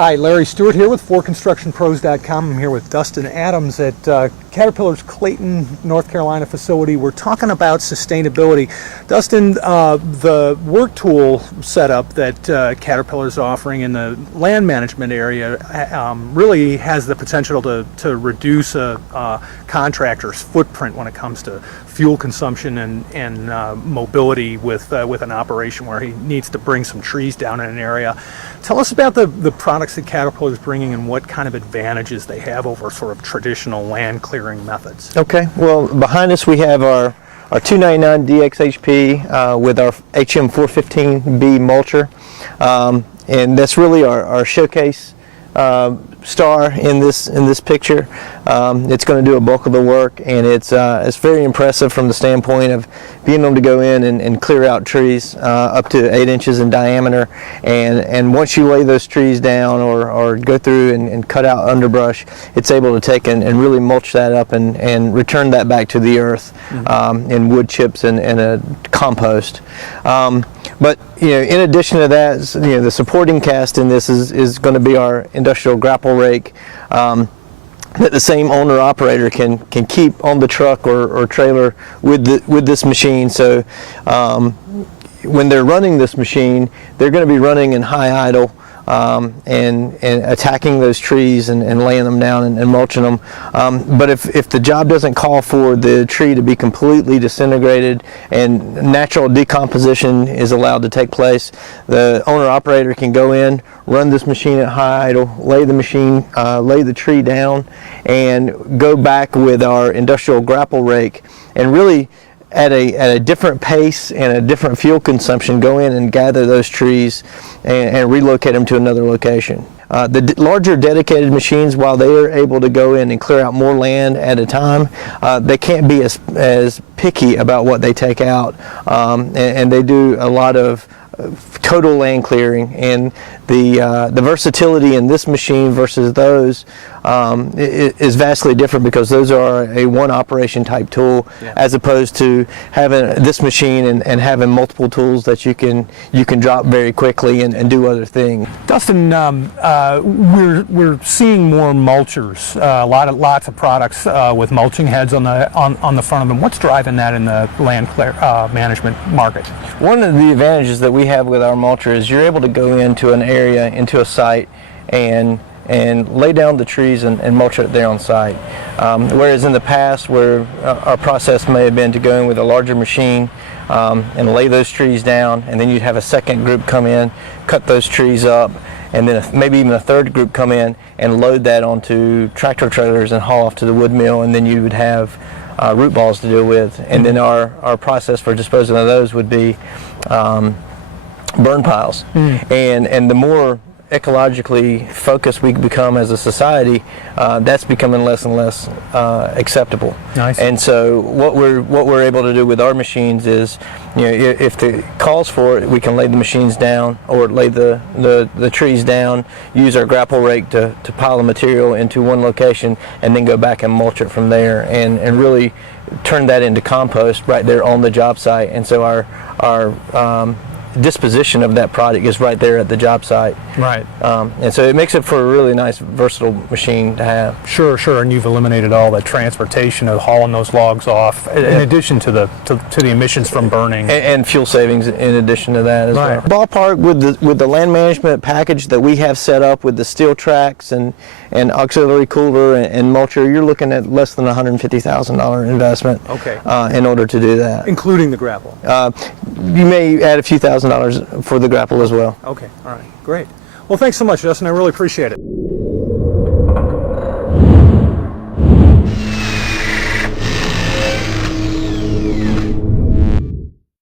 Hi, Larry Stewart here with ForConstructionPros.com. I'm here with Dustin Adams at Caterpillar's Clayton, North Carolina facility. We're talking about sustainability. Dustin, the work tool setup that Caterpillar's offering in the land management area really has the potential to reduce a contractor's footprint when it comes to fuel consumption and mobility with an operation where he needs to bring some trees down in an area. Tell us about the products that Caterpillar is bringing and what kind of advantages they have over sort of traditional land clearing methods. Okay, well, behind us we have our 299 DXHP with our HM415B mulcher, and that's really our showcase star in this picture. It's going to do a bulk of the work, and it's very impressive from the standpoint of being able to go in and clear out trees up to 8 inches in diameter, and once you lay those trees down or go through and cut out underbrush, it's able to take and really mulch that up and return that back to the earth in wood chips and a compost. But in addition to that, the supporting cast in this is going to be our industrial grapple rake that the same owner operator can keep on the truck or trailer with this machine. So when they're running this machine, they're going to be running in high idle and attacking those trees and laying them down and mulching them. But if the job doesn't call for the tree to be completely disintegrated and natural decomposition is allowed to take place, the owner operator can go in, run this machine at high idle, lay the tree down, and go back with our industrial grapple rake and really at a different pace and a different fuel consumption go in and gather those trees and relocate them to another location. The larger dedicated machines, while they are able to go in and clear out more land at a time, they can't be as picky about what they take out, and they do a lot of total land clearing, and the versatility in this machine versus those is vastly different because those are a one operation type tool, as opposed to having this machine and having multiple tools that you can drop very quickly and do other things. Dustin, we're seeing more mulchers, lots of products with mulching heads on the front of them. What's driving that in the land management market? One of the advantages that we have with our mulcher is you're able to go into an area, into a site, and lay down the trees and mulch it there on site. Whereas in the past, where our process may have been to go in with a larger machine and lay those trees down, and then you'd have a second group come in, cut those trees up, and then maybe even a third group come in and load that onto tractor trailers and haul off to the wood mill, and then you would have root balls to deal with. And then our process for disposing of those would be burn piles. And the more ecologically focused we become as a society, that's becoming less and less acceptable. Nice. And so what we're able to do with our machines is, if the calls for it, we can lay the machines down or lay the trees down, use our grapple rake to pile the material into one location, and then go back and mulch it from there and really turn that into compost right there on the job site. And so our disposition of that product is right there at the job site. Right. And so it makes it for a really nice, versatile machine to have. Sure. And you've eliminated all the transportation of hauling those logs off, in addition to the emissions from burning and fuel savings. In addition to that as well. Ballpark with the land management package that we have set up with the steel tracks and auxiliary cooler and mulcher, you're looking at less than $150,000 investment. Okay. In order to do that, including the grapple. You may add a few $1,000s for the grapple as well. Okay. All right. Great. Well, thanks so much, Justin. I really appreciate it.